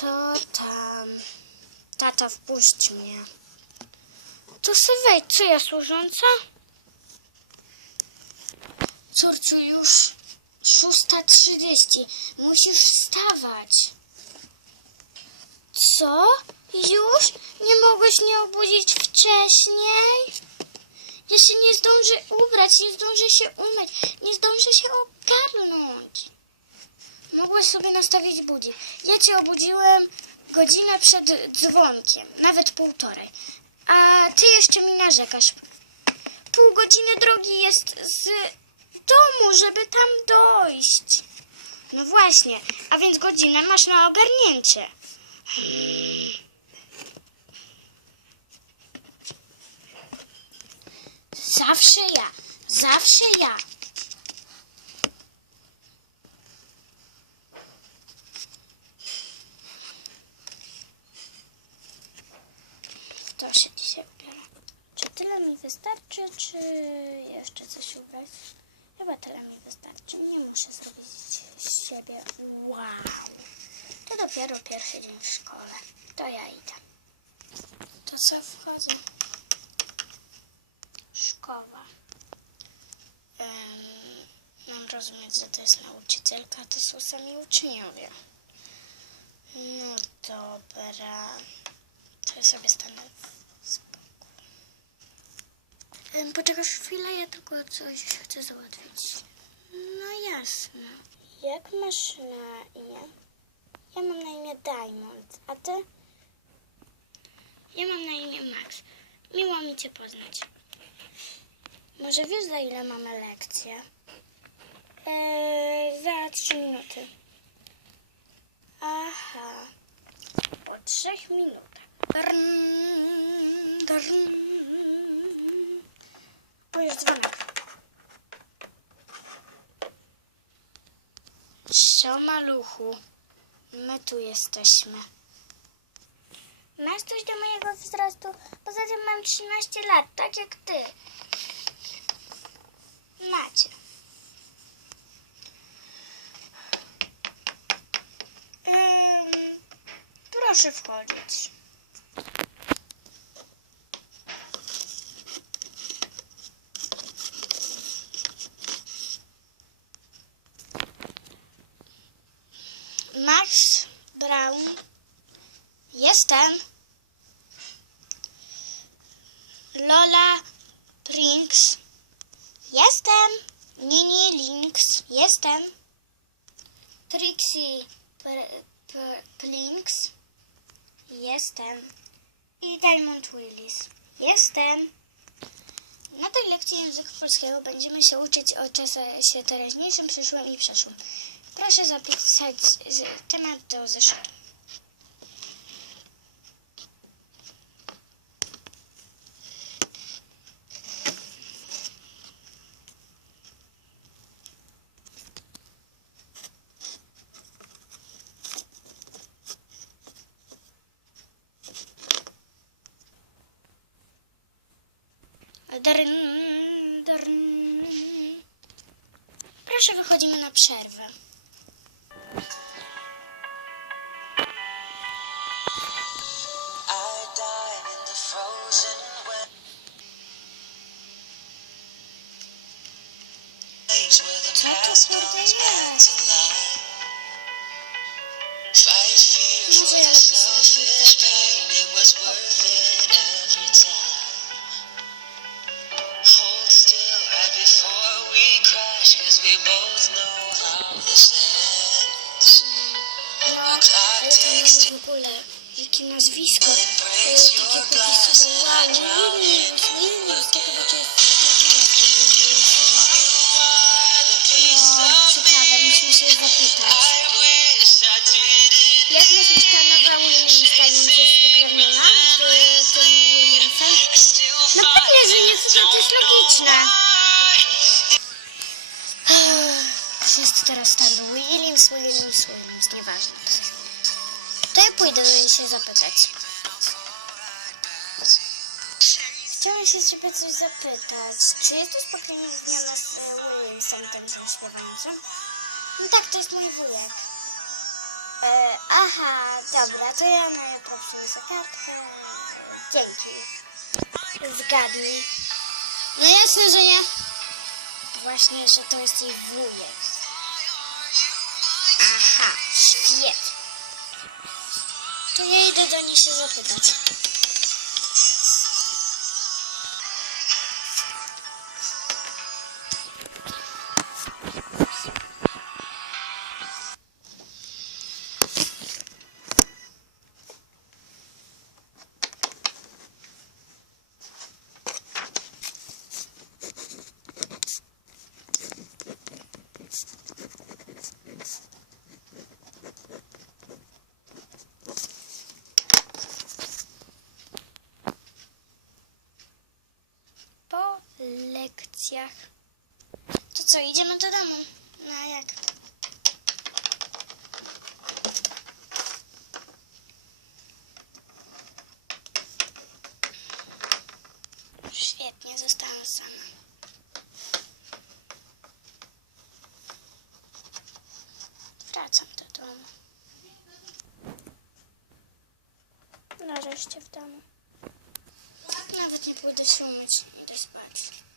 to tam. Tata, wpuść mnie. To se wejdź, co ja służąca? Córciu, już szósta trzydzieści. Musisz wstawać. Co? Już? Nie mogłeś mnie obudzić wcześniej? Ja się nie zdążę ubrać, nie zdążę się umyć, nie zdążę się ogarnąć. Mogłeś sobie nastawić budzik. Ja cię obudziłem godzinę przed dzwonkiem, nawet półtorej. A ty jeszcze mi narzekasz. Pół godziny drogi jest z domu, żeby tam dojść. No właśnie, a więc godzinę masz na ogarnięcie. Zawsze ja, zawsze ja. To się. Czy tyle mi wystarczy, czy jeszcze coś ubrać? Chyba tyle mi wystarczy. Nie muszę zrobić z siebie wow. To dopiero pierwszy dzień w szkole. To ja idę. To co wchodzę? Szkoła. Em, mam rozumieć, że to jest nauczycielka, to są sami uczniowie. No dobra. To ja sobie stanę Poczekasz chwilę, ja tylko coś chcę załatwić. No jasne. Jak masz na imię? Ja mam na imię Diamond, a ty? Ja mam na imię Max. Miło mi cię poznać. Może wiesz, za ile mamy lekcję? Eee, za trzy minuty. Aha. Po trzech minutach. Drn, drn. O, jest dzwonek. Sio maluchu. My tu jesteśmy. Masz coś do mojego wzrostu? Poza tym mam 13 lat, tak jak ty. Macie. Ym, proszę wchodzić. Max Brown. Jestem. Lola Prinks. Jestem. Nini Links. Jestem. Trixie Plinks. Jestem. I Diamond Willis. Jestem. Na tej lekcji języka polskiego będziemy się uczyć o czasie teraźniejszym, przyszłym i przeszłym. Proszę zapisać temat do zeszytu. Drn, drn. Proszę, wychodzimy na przerwę. Co to kurde jest? ja sobie pójdę. Ogóle, jakie nazwisko. E, Takie powiedzmy, wow, Williams, Williams, to chyba to jest... No, ciekawe, musimy się zapytać. Jak nowa jest tym? Still No pewnie, że nie, to jest logiczne. Wszyscy teraz tam Williams, Williams, Williams, nieważne. To ja pójdę do niej się zapytać. Chciałam się ciebie coś zapytać. Czy jesteś spokrewniona z e, Williamsem, tym, tym śpiewającym? No tak, to jest mój wujek. E, aha, dobra, to ja na patrzę za kartkę. Dzięki. Zgadnij. No jasne, że nie. Właśnie, że to jest jej wujek. Aha, świetnie. To idę do niej się zapytać. To co, idziemy do domu? No jak? Świetnie, zostałam sama. Wracam do domu. Nareszcie w domu. Nawet nie pójdę się umyć, idę spać.